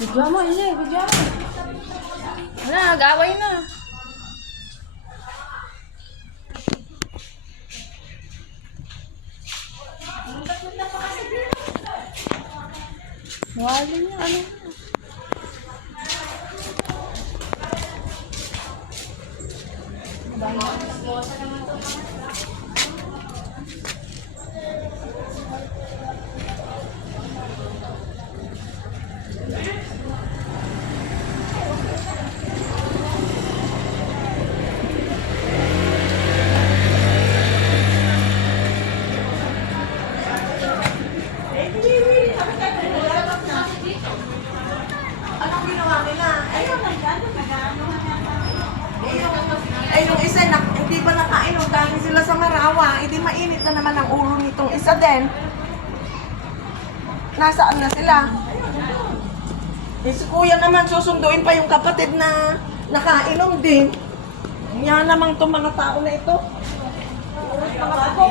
Video mo, hindi. Video mo. Wala, nag-away na. Wali niya, ano? Anong ginawa nila? Ay, yung isa, hindi ba nakainom dahil sila sa Marawa? Hindi mainit na naman ang ulo nitong isa din. Nasaan na sila? Eh, si kuya naman, susunduin pa yung kapatid na nakainom din. Yan namang itong mga tao na ito. Mga ako.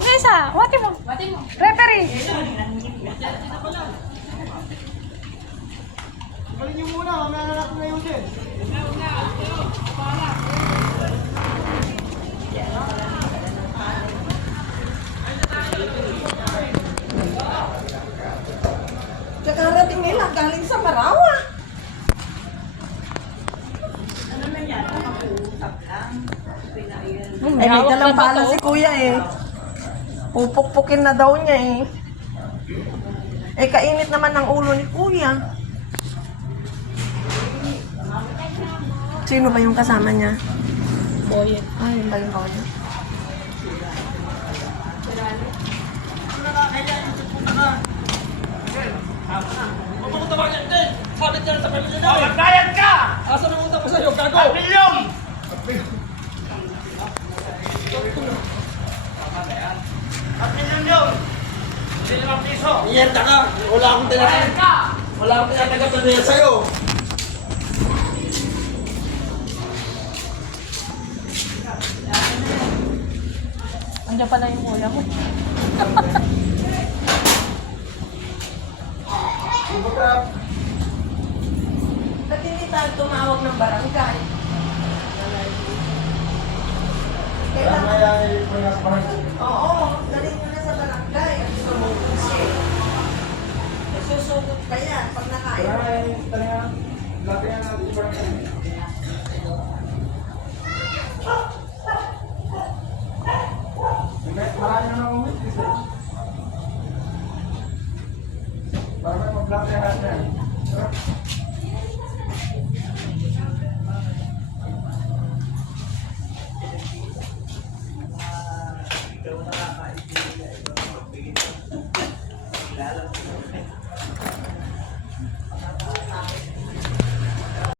Nesa, wati mo. Referee. Galing niyo muna, mamaya na natin ngayon din. Kakarating nila, galing sa Marawa. Ay, may dalang pala si kuya eh. Pupukpukin na daw niya eh. Eh, kainit naman ang ulo ni kuya. Sino ba yung kasama niya? Boyet. Ay, yun ba yung kuya? Magbayad ka! Asa na utang pa sa'yo, gago? 1 milyon! 1 milyon yun! Hindi 5 piso! Iyenta ka! Wala akong Bayad ka! Wala akong tinatagap sa'yo! Andiyan pala yung kuya mo. Ba't hindi tayo tumawag ng barangay? Kailangan... Oo, galing mo na sa barangay. Susugot pa yan pag nakain. Marami na akong witness eh. Para may mag-block natin. Ikaw nakakaibigay.